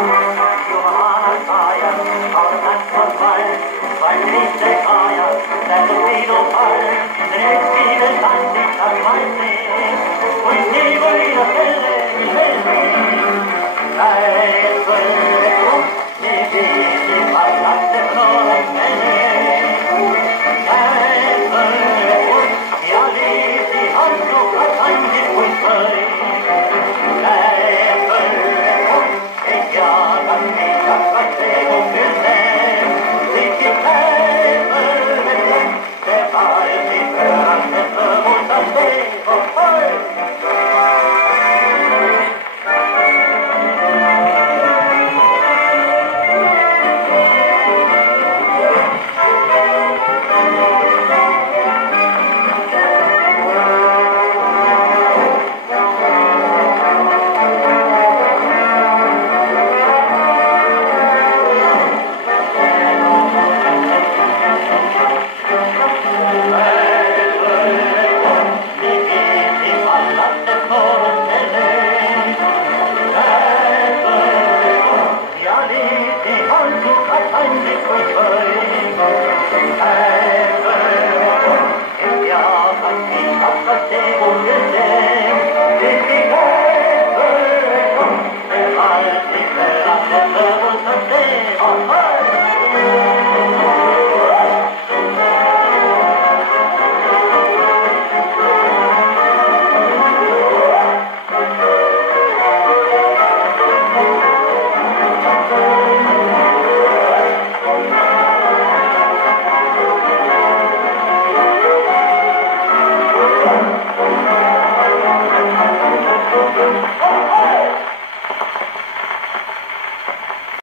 Giovanna Gaia, all that's for fire, by Lisa Gaia, that the beetle fire, the next season, I think I might sing, we never eat a